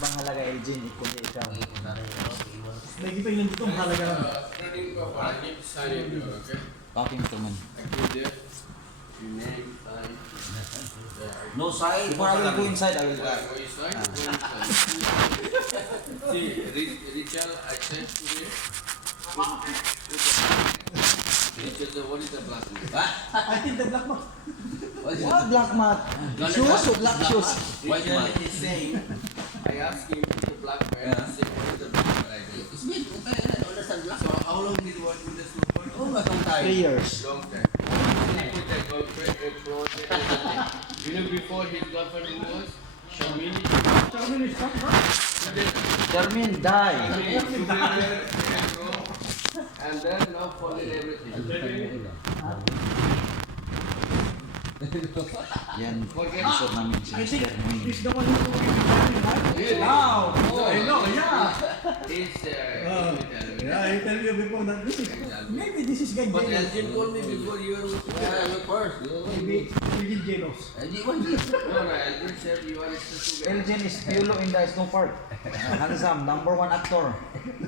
Ibang halaga Elgin, kundi ikaw. Lagi pa ilan dito ang halaga lang. Talking to man. No side. Before I will go inside, I will See, Richard, I said today. Richard, what is the black? I think the black mark. What black mat? Shoes or black shoes? White man is saying, I asked him to black man, I said, what is the black man? I said, It's me. Okay, I understand black. so how long did you work with the snowboard? Oh, long time. 3 years. Long time. He put that girlfriend, you know, before his girlfriend who was? Shamini. Jermin, die. And then now falling everything. Yan, episode namin si Mr. Moing. He's the one who told me to Wow! I know, yeah. He's Yeah, I tell you before that this is, maybe this is guy But jealous. Elgin told me before you were Yeah, first. Maybe he's jealous. No, Elgin said you are supposed to Elgin is Piolo in the snow park. Handsome, number 1 actor.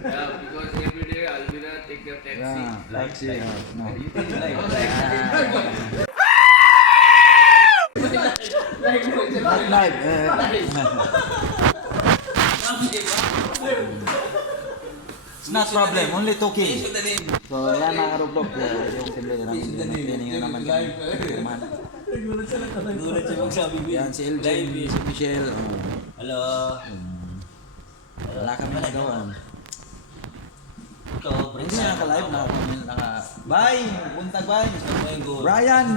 Yeah, because every day Alvina take the taxi. Yeah, taxi. No, you can like. Not live. It's not problem, only talking. So, yan mga karublog. Yung simple na namin. Tiningan naman kami. Pirmahan. Nagulat siya lang talaga. Gulat siya magsabi. Yan, si Elgin, si Michelle. Hello. Wala kami nagawa. Ito, Hindi na naka-live na. Bye! Buntag bye! Mango. Brian!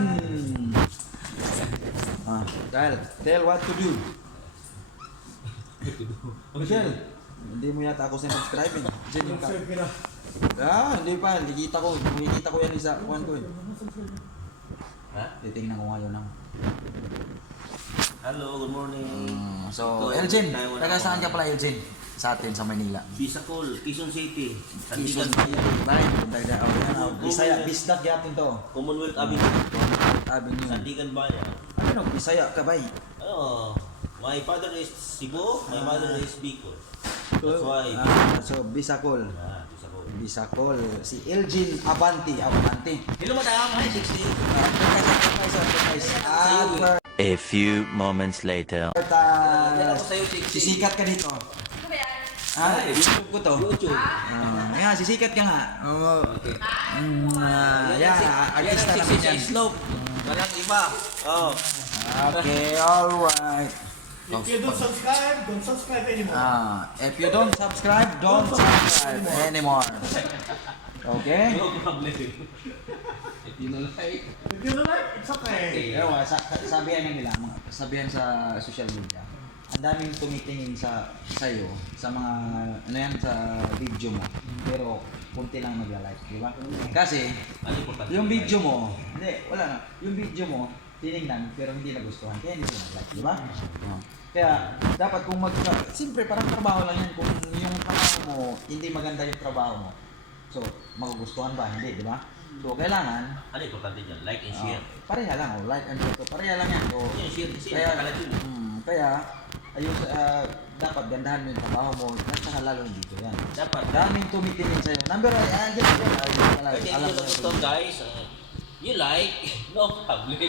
Tell what to do. Michelle, hindi mo yata ako sinubscribe eh. Diyan yung Subscribe ka na. hindi pa. Nakikita ko yan isa. Kuhan ko eh. Ha? Titingnan ko ngayon ng. Hello, good morning. So, Elgin. Taga saan ka pala, Elgin? Sa atin, sa Manila. Bisacol, Quezon City. Quezon Sandigan City. Bye. Buntag na. Bisaya. Bisdak yapin to. Commonwealth Avenue. Avenue. Sandigan Bayan. Ano, Bisaya ka ba? Ano? My father is Cebu, my mother is Bicol. That's why. So, Bisacol. Bisacol. Bisacol. Si Elgin Abanti. Hello, madam. Hi, 60. A few moments later. Sisikat ka dito. YouTube ko to. YouTube. Yan, sisikat ka nga. Okay. Artista namin yan. Slope. Walang iba. Oh. Okay, alright. If you don't subscribe anymore. If you don't subscribe anymore. Okay? No problem. If you don't like, If you don't like, it's okay. Sabihan nila, sabihan sa social media. Ang daming tumitingin sa iyo, sa mga ano yan sa video mo. Pero kunti lang magla-like, di ba? Kasi Ano importante? yung video mo, wala na. Yung video mo, tinignan pero hindi nagustuhan. Kaya hindi ko nag-like, di ba? Kaya dapat kung siyempre parang trabaho lang yan. Kung yung trabaho mo, hindi maganda yung trabaho mo. So, magugustuhan ba? Hindi, di ba? So, kailangan Ano importante dyan? Like and share. pareha lang, like and share. Pareha lang yan. So, Yan, share. kaya, Nakalat yun. kaya dapat gandahan mo yung trabaho mo. At saka lalo dito yan. Dapat. Daming tumitingin sa'yo. Number one, Kahit hindi nyo nagustuhan guys, you like, no problem. You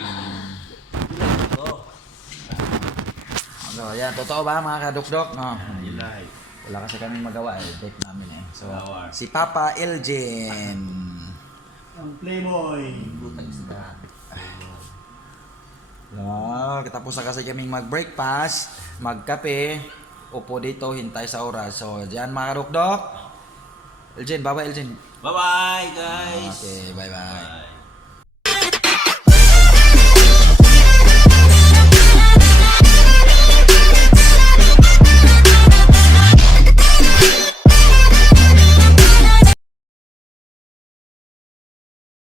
like ko. So, yan, totoo ba mga kadukdok? No. You like. Wala kasi kaming magawa eh. Date namin eh. So, Power. si Papa Elgin. Ang Playboy. Butang isda. Tapos na kasi kaming mag-breakfast, magkape, upo dito, hintay sa oras. So, diyan mga kadukdok. Elgin, bye-bye Elgin. Bye-bye guys. Okay, bye-bye. Bye.